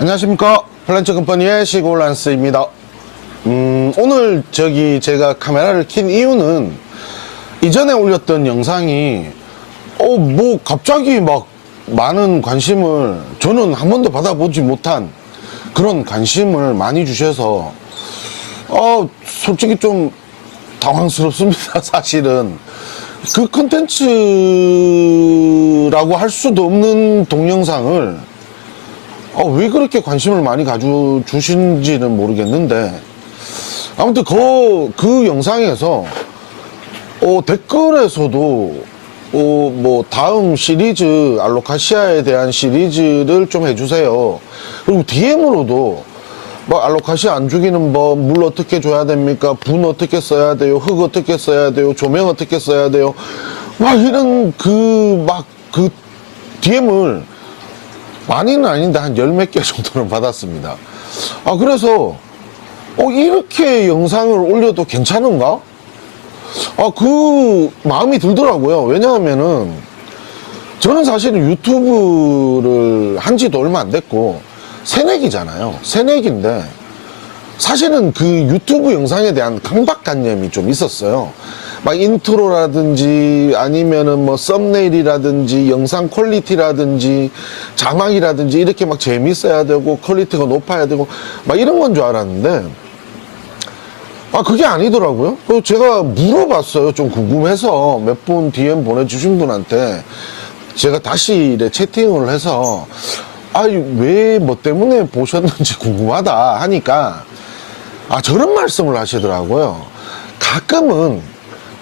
안녕하십니까, 플랜처 컴퍼니의 시골란스입니다. 오늘 제가 카메라를 킨 이유는 이전에 올렸던 영상이 갑자기 막 많은 관심을, 저는 한 번도 받아보지 못한 그런 관심을 많이 주셔서 솔직히 좀 당황스럽습니다. 사실은 그 컨텐츠라고 할 수도 없는 동영상을 왜 그렇게 관심을 많이 가져주신지는 모르겠는데, 아무튼 그 영상에서 댓글에서도 다음 시리즈, 알로카시아에 대한 시리즈를 좀 해주세요. 그리고 DM으로도 알로카시아 안 죽이는 법, 물 어떻게 줘야 됩니까? 분 어떻게 써야 돼요? 흙 어떻게 써야 돼요? 조명 어떻게 써야 돼요? 이런 그 DM을 많이는 아닌데 한 열 몇 개 정도는 받았습니다. 그래서 이렇게 영상을 올려도 괜찮은가? 그 마음이 들더라고요. 왜냐하면은 저는 사실은 유튜브를 한 지도 얼마 안 됐고 새내기잖아요. 새내기인데 사실은 그 유튜브 영상에 대한 강박관념이 좀 있었어요. 인트로라든지 아니면은 썸네일이라든지 영상 퀄리티라든지 자막이라든지 이렇게 재밌어야 되고 퀄리티가 높아야 되고 이런 건 줄 알았는데 그게 아니더라고요. 제가 물어봤어요. 좀 궁금해서 몇 분 DM 보내주신 분한테 제가 다시 채팅을 해서 왜 뭐 때문에 보셨는지 궁금하다 하니까 저런 말씀을 하시더라고요. 가끔은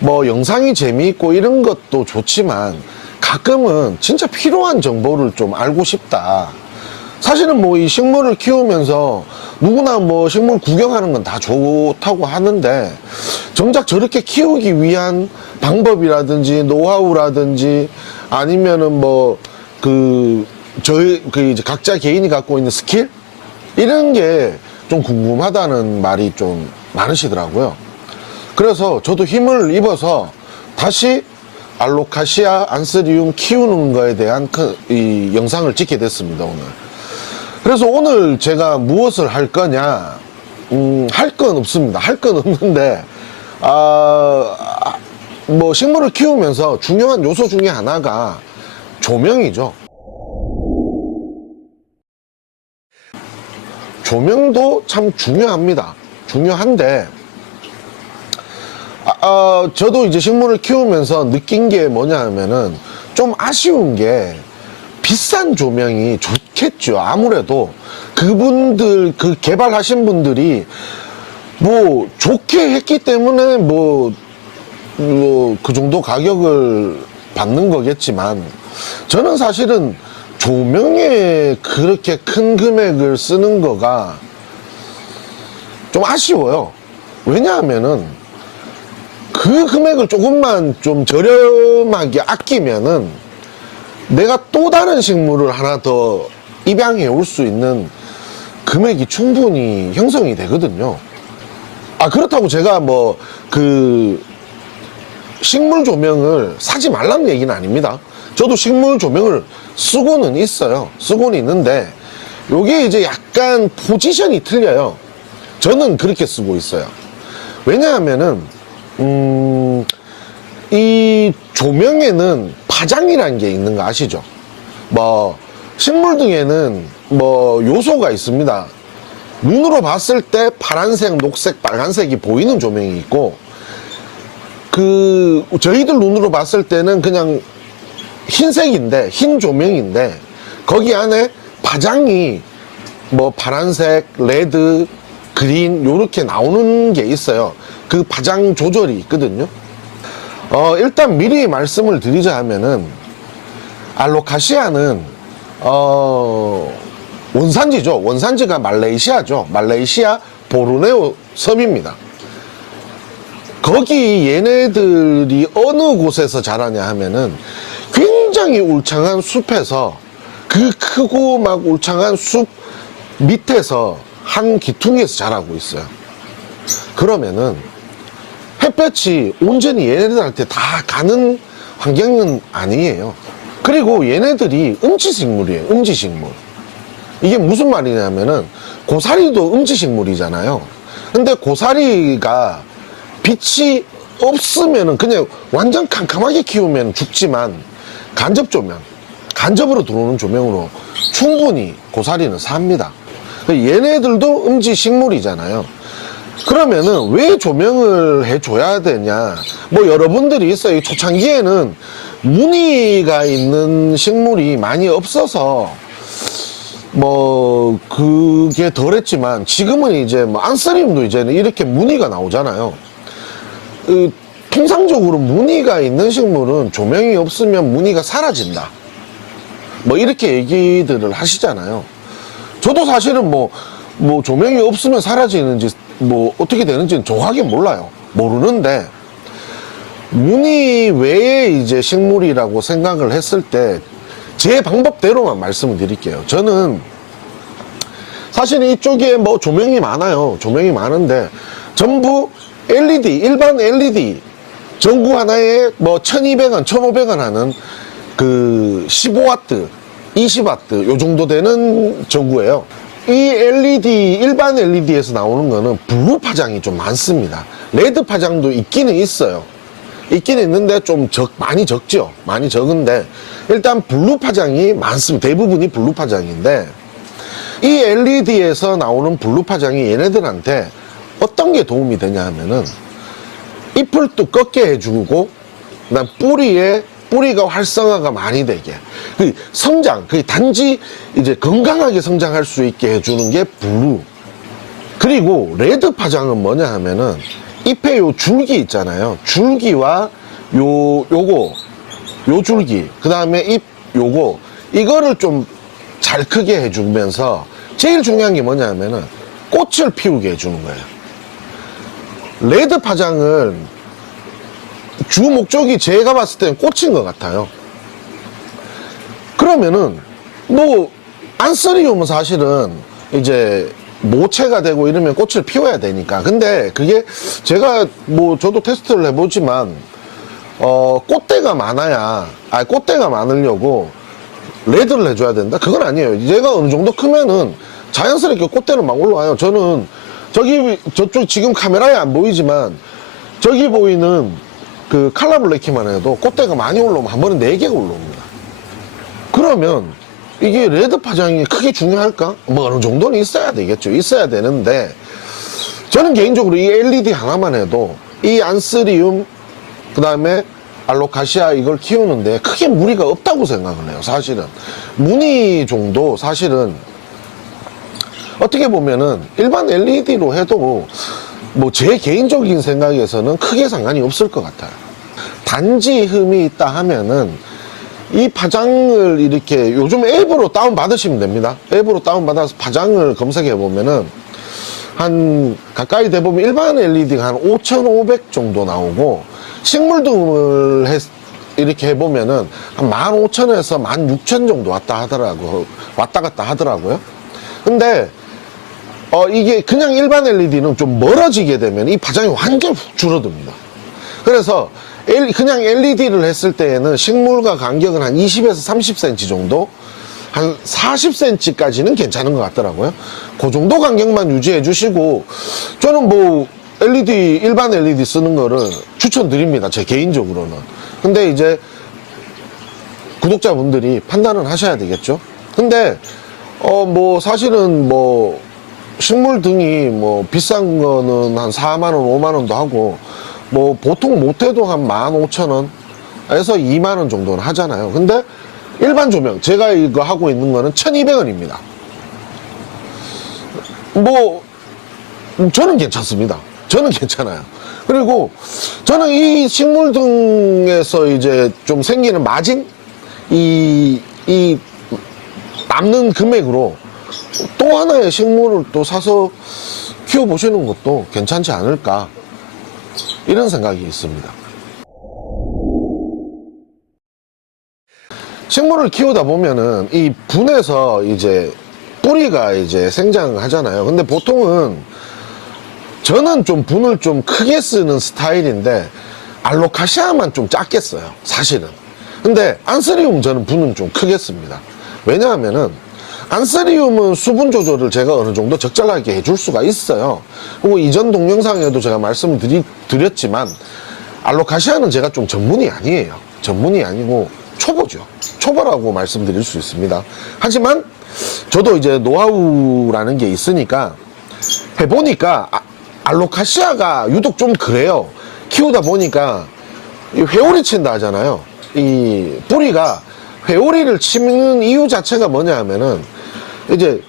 영상이 재미있고 이런 것도 좋지만 가끔은 진짜 필요한 정보를 좀 알고 싶다. 사실은 이 식물을 키우면서 누구나 식물 구경하는 건 다 좋다고 하는데 정작 저렇게 키우기 위한 방법이라든지 노하우라든지 아니면은 이제 각자 개인이 갖고 있는 스킬? 이런 게 좀 궁금하다는 말이 좀 많으시더라고요. 그래서 저도 힘을 입어서 다시 알로카시아 안스리움 키우는 거에 대한 이 영상을 찍게 됐습니다, 오늘. 그래서 오늘 제가 무엇을 할 거냐, 할 건 없습니다. 할 건 없는데, 식물을 키우면서 중요한 요소 중에 하나가 조명이죠. 조명도 참 중요합니다. 중요한데, 저도 이제 식물을 키우면서 느낀 게 뭐냐 하면은 좀 아쉬운 게 비싼 조명이 좋겠죠. 아무래도 그분들, 그 개발하신 분들이 좋게 했기 때문에 그 정도 가격을 받는 거겠지만 저는 사실은 조명에 그렇게 큰 금액을 쓰는 거가 좀 아쉬워요. 왜냐하면은 그 금액을 조금만 좀 저렴하게 아끼면은 내가 또 다른 식물을 하나 더 입양해 올 수 있는 금액이 충분히 형성이 되거든요. 그렇다고 제가 식물 조명을 사지 말라는 얘기는 아닙니다. 저도 식물 조명을 쓰고는 있어요. 쓰고는 있는데 요게 이제 약간 포지션이 틀려요. 저는 그렇게 쓰고 있어요. 왜냐하면은 이 조명에는 파장이라는 게 있는 거 아시죠? 식물 등에는 요소가 있습니다. 눈으로 봤을 때 파란색, 녹색, 빨간색이 보이는 조명이 있고, 저희들 눈으로 봤을 때는 그냥 흰색인데, 흰 조명인데, 거기 안에 파장이 파란색, 레드, 그린, 요렇게 나오는 게 있어요. 그 파장 조절이 있거든요. 일단 미리 말씀을 드리자 하면은, 알로카시아는, 원산지죠. 원산지가 말레이시아죠. 말레이시아 보르네오 섬입니다. 거기 얘네들이 어느 곳에서 자라냐 하면은, 굉장히 울창한 숲에서, 그 크고 울창한 숲 밑에서 한 기퉁에서 자라고 있어요. 그러면은, 햇볕이 온전히 얘네들한테 다 가는 환경은 아니에요. 그리고 얘네들이 음지식물이에요. 음지식물. 이게 무슨 말이냐면은 고사리도 음지식물이잖아요. 근데 고사리가 빛이 없으면은 그냥 완전 캄캄하게 키우면 죽지만 간접으로 들어오는 조명으로 충분히 고사리는 삽니다. 얘네들도 음지식물이잖아요. 그러면은 왜 조명을 해줘야 되냐? 뭐 여러분들이 있어요. 초창기에는 무늬가 있는 식물이 많이 없어서 뭐 그게 덜했지만 지금은 이제 뭐 안스리움도 이제는 이렇게 무늬가 나오잖아요. 통상적으로 무늬가 있는 식물은 조명이 없으면 무늬가 사라진다. 뭐 이렇게 얘기들을 하시잖아요. 저도 사실은 뭐 조명이 없으면 사라지는지 뭐 어떻게 되는지는 정확하게 몰라요. 모르는데 무늬 외에 이제 식물이라고 생각을 했을 때 제 방법대로만 말씀을 드릴게요. 저는 사실 이쪽에 뭐 조명이 많아요. 조명이 많은데 전부 LED, 일반 LED 전구 하나에 뭐 1200원, 1500원 하는 그 15W, 20W 요 정도 되는 전구예요. 이 LED, 일반 LED에서 나오는 거는 블루 파장이 좀 많습니다. 레드 파장도 있기는 있어요. 있긴 있는데 좀 많이 적죠. 많이 적은데 일단 블루 파장이 많습니다. 대부분이 블루 파장인데 이 LED에서 나오는 블루 파장이 얘네들한테 어떤 게 도움이 되냐 하면은 잎을 두껍게 해주고 그다음 뿌리가 활성화가 많이 되게 단지 이제 건강하게 성장할 수 있게 해주는 게 블루. 그리고 레드 파장은 뭐냐 하면은 잎에 요 줄기 있잖아요. 줄기와 요 줄기, 그 다음에 잎 이거를 좀 잘 크게 해주면서 제일 중요한 게 뭐냐 하면은 꽃을 피우게 해주는 거예요. 레드 파장은 주 목적이 제가 봤을 때는 꽃인 것 같아요. 그러면은 뭐 안스리움은 사실은 이제 모체가 되고 이러면 꽃을 피워야 되니까. 근데 그게 제가 뭐 저도 테스트를 해보지만 꽃대가 많으려고 레드를 해줘야 된다? 그건 아니에요. 얘가 어느 정도 크면은 자연스럽게 꽃대는 막 올라와요. 저는 저쪽 지금 카메라에 안 보이지만 저기 보이는 그 칼라블레키만 해도 꽃대가 많이 올라오면 한 번에 4개가 올라옵니다. 그러면 이게 레드 파장이 크게 중요할까? 뭐 어느 정도는 있어야 되겠죠. 있어야 되는데 저는 개인적으로 이 LED 하나만 해도 이 안스리움 그 다음에 알로카시아 이걸 키우는데 크게 무리가 없다고 생각을 해요. 사실은 무늬 정도 사실은 어떻게 보면은 일반 LED로 해도 뭐 제 개인적인 생각에서는 크게 상관이 없을 것 같아요. 단지 흠이 있다 하면은 이 파장을 이렇게 요즘 앱으로 다운 받으시면 됩니다. 앱으로 다운 받아서 파장을 검색해 보면은 한 가까이 대보면 일반 LED가 한 5,500 정도 나오고 식물등을 이렇게 해보면은 한 15,000에서 16,000 정도 왔다 갔다 하더라고요. 근데 이게 그냥 일반 LED는 좀 멀어지게 되면 이 파장이 완전 훅 줄어듭니다. 그래서 그냥 LED를 했을 때에는 식물과 간격은 한 20에서 30cm 정도, 한 40cm까지는 괜찮은 것 같더라고요. 그 정도 간격만 유지해 주시고, 저는 뭐 일반 LED 쓰는 거를 추천드립니다. 제 개인적으로는. 근데 이제 구독자분들이 판단을 하셔야 되겠죠. 근데 뭐 사실은 뭐 식물 등이 뭐 비싼 거는 한 4만원 5만원도 하고 뭐 보통 못해도 한 15,000원에서 2만원 정도는 하잖아요. 근데 일반 조명 제가 이거 하고 있는 거는 1,200원입니다 뭐 저는 괜찮습니다. 저는 괜찮아요. 그리고 저는 이 식물 등에서 이제 좀 생기는 마진 이 남는 금액으로 또 하나의 식물을 또 사서 키워보시는 것도 괜찮지 않을까 이런 생각이 있습니다. 식물을 키우다 보면은 이 분에서 이제 뿌리가 이제 생장하잖아요. 근데 보통은 저는 좀 분을 좀 크게 쓰는 스타일인데 알로카시아만 좀 작게 써요. 사실은. 근데 안스리움 저는 분은 좀 크게 씁니다. 왜냐하면은 안스리움은 수분 조절을 제가 어느 정도 적절하게 해줄 수가 있어요. 그리고 이전 동영상에도 제가 말씀을 드렸지만 알로카시아는 제가 좀 전문이 아니에요. 전문이 아니고 초보죠. 초보라고 말씀드릴 수 있습니다. 하지만 저도 이제 노하우라는 게 있으니까 해보니까 알로카시아가 유독 좀 그래요. 키우다 보니까 이 회오리 친다 하잖아요. 이 뿌리가 회오리를 치는 이유 자체가 뭐냐 하면은 이제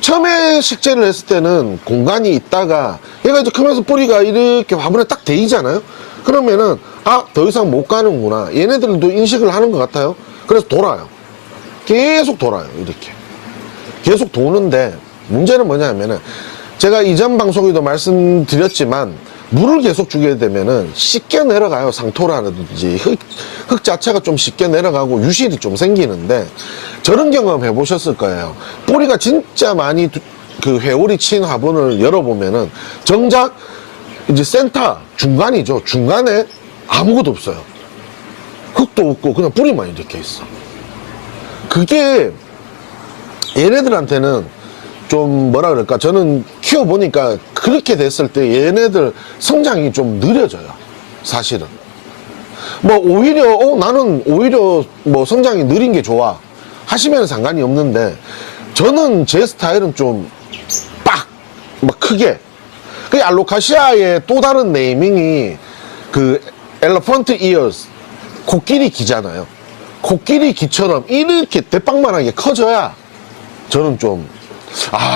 처음에 식재를 했을 때는 공간이 있다가 얘가 이제 크면서 뿌리가 이렇게 화분에 딱 대이잖아요. 그러면은 더 이상 못 가는구나. 얘네들도 인식을 하는 것 같아요. 그래서 돌아요. 계속 돌아요. 이렇게 계속 도는데 문제는 뭐냐 하면은 제가 이전 방송에도 말씀드렸지만 물을 계속 주게 되면은 쉽게 내려가요. 상토라든지 흙 자체가 좀 쉽게 내려가고 유실이 좀 생기는데 저런 경험 해보셨을 거예요. 뿌리가 진짜 많이 그 회오리 친 화분을 열어보면은 정작 이제 센터 중간이죠. 중간에 아무것도 없어요. 흙도 없고 그냥 뿌리만 이렇게 있어. 그게 얘네들한테는 좀 뭐라 그럴까, 저는 키워보니까 그렇게 됐을 때 얘네들 성장이 좀 느려져요. 사실은 뭐 오히려 나는 오히려 뭐 성장이 느린 게 좋아 하시면 상관이 없는데 저는 제 스타일은 좀 막 크게. 그 알로카시아의 또 다른 네이밍이 그 엘러펀트 이어스, 코끼리 귀잖아요. 코끼리 귀처럼 이렇게 대빵만하게 커져야 저는 좀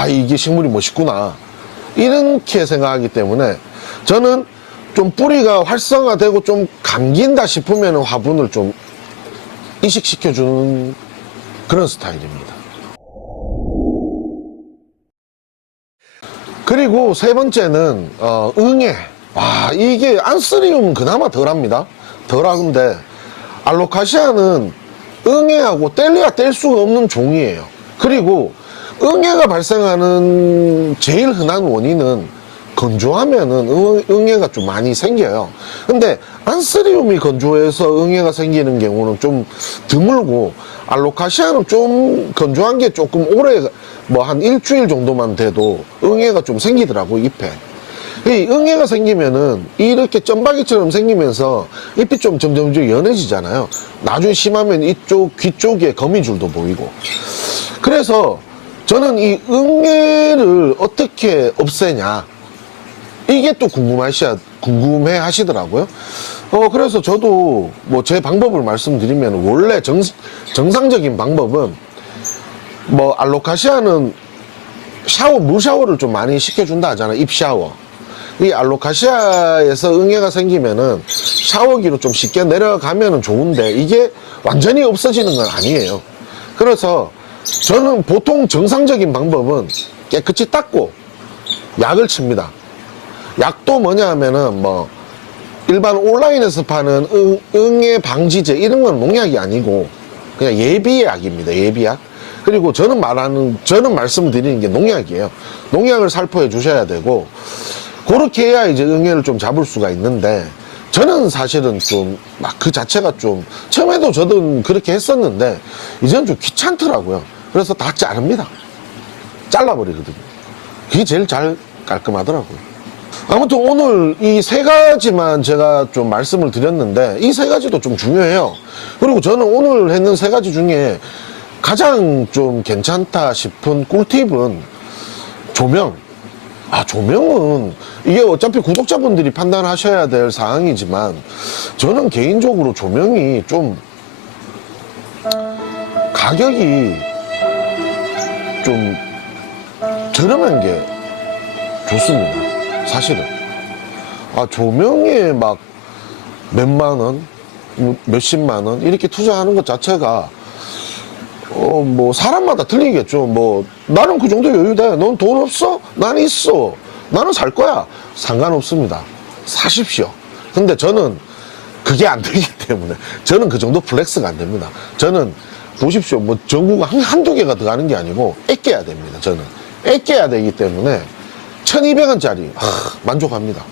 이게 식물이 멋있구나 이렇게 생각하기 때문에 저는 좀 뿌리가 활성화되고 좀 감긴다 싶으면 화분을 좀 이식시켜주는 그런 스타일입니다. 그리고 세 번째는 응애. 이게 안스리움은 그나마 덜합니다. 덜한데 알로카시아는 응애하고 뗄래야 뗄 수가 없는 종이에요. 그리고 응애가 발생하는 제일 흔한 원인은 건조하면은 응애가 좀 많이 생겨요. 근데 안스리움이 건조해서 응애가 생기는 경우는 좀 드물고 알로카시아는 좀 건조한 게 조금 오래 뭐 한 일주일 정도만 돼도 응애가 좀 생기더라고. 잎에 이 응애가 생기면은 이렇게 점박이처럼 생기면서 잎이 좀 점점 연해지잖아요. 나중에 심하면 이쪽 귀 쪽에 거미줄도 보이고. 그래서 저는 이 응애를 어떻게 없애냐 이게 또 궁금해 하시더라고요. 그래서 저도 뭐 제 방법을 말씀드리면 원래 정상적인 방법은 뭐 알로카시아는 물 샤워를 좀 많이 시켜준다 하잖아요. 잎 샤워. 이 알로카시아에서 응애가 생기면은 샤워기로 좀 쉽게 내려가면은 좋은데 이게 완전히 없어지는 건 아니에요. 그래서 저는 보통 정상적인 방법은 깨끗이 닦고 약을 칩니다. 약도 뭐냐 하면은 뭐 일반 온라인에서 파는 응애 방지제 이런 건 농약이 아니고 그냥 예비약입니다. 예비약. 그리고 저는 말씀드리는 게 농약이에요. 농약을 살포해 주셔야 되고 그렇게 해야 이제 응애를 좀 잡을 수가 있는데 저는 사실은 좀 막 그 자체가 좀 처음에도 저도 그렇게 했었는데 이제는 좀 귀찮더라고요. 그래서 다 자릅니다. 잘라버리거든요. 그게 제일 잘 깔끔하더라고요. 아무튼 오늘 이 세 가지만 제가 좀 말씀을 드렸는데 이 세 가지도 좀 중요해요. 그리고 저는 오늘 했는 세 가지 중에 가장 좀 괜찮다 싶은 꿀팁은 조명. 조명은 이게 어차피 구독자분들이 판단하셔야 될 사항이지만 저는 개인적으로 조명이 좀 가격이 좀 저렴한 게 좋습니다. 사실은 조명에 막 몇만 원, 몇십만 원 이렇게 투자하는 것 자체가 뭐 사람마다 틀리겠죠. 뭐 나는 그 정도 여유돼. 넌 돈 없어? 난 있어. 나는 살 거야. 상관없습니다. 사십시오. 근데 저는 그게 안 되기 때문에 저는 그 정도 플렉스가 안 됩니다. 저는 보십시오. 뭐 전구가 한두 개가 들어가는 게 아니고 아껴야 됩니다. 저는 아껴야 되기 때문에 1200원짜리 만족합니다.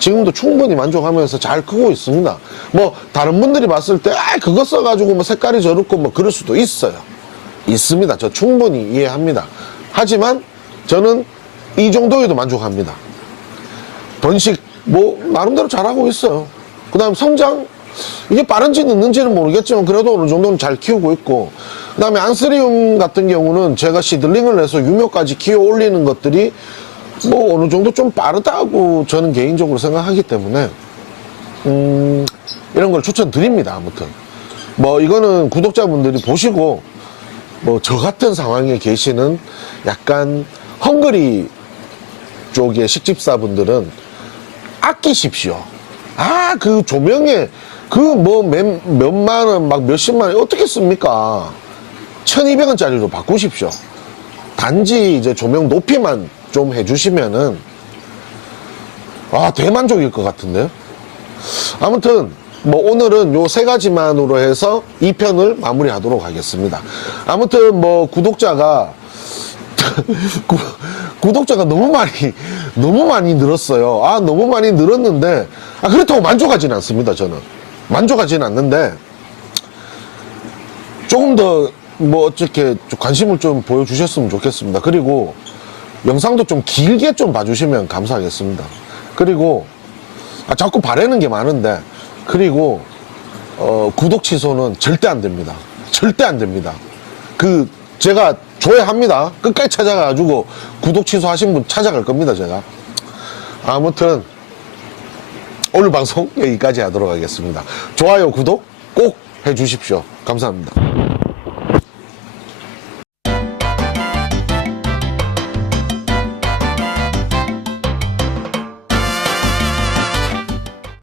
지금도 충분히 만족하면서 잘 크고 있습니다. 뭐 다른 분들이 봤을 때 그거 써가지고 뭐 색깔이 저렇고 뭐 그럴 수도 있어요. 있습니다. 저 충분히 이해합니다. 하지만 저는 이 정도에도 만족합니다. 번식 뭐 나름대로 잘하고 있어요. 그 다음 성장 이게 빠른지 늦는지는 모르겠지만 그래도 어느 정도는 잘 키우고 있고, 그 다음에 안스리움 같은 경우는 제가 시들링을 해서 유묘까지 키워 올리는 것들이 뭐 어느 정도 좀 빠르다고 저는 개인적으로 생각하기 때문에 이런 걸 추천드립니다. 아무튼 뭐 이거는 구독자분들이 보시고 뭐 저 같은 상황에 계시는 약간 헝그리 쪽의 식집사분들은 아끼십시오. 아, 그 조명에 그 뭐 몇만 원, 막 몇십만 원 어떻게 씁니까? 1200원짜리로 바꾸십시오. 단지 이제 조명 높이만 좀 해주시면은 대만족일 것 같은데요. 아무튼 뭐 오늘은 요 세 가지만으로 해서 2편을 마무리하도록 하겠습니다. 아무튼 뭐 구독자가 구독자가 너무 많이 늘었어요. 너무 많이 늘었는데 그렇다고 만족하지는 않습니다. 저는 만족하지는 않는데 조금 더 뭐 어떻게 관심을 좀 보여주셨으면 좋겠습니다. 그리고 영상도 좀 길게 좀 봐주시면 감사하겠습니다. 그리고 자꾸 바라는 게 많은데, 그리고 구독 취소는 절대 안 됩니다. 절대 안 됩니다. 제가 조회합니다. 끝까지 찾아가지고 구독 취소하신 분 찾아갈 겁니다. 제가. 아무튼 오늘 방송 여기까지 하도록 하겠습니다. 좋아요, 구독 꼭 해주십시오. 감사합니다.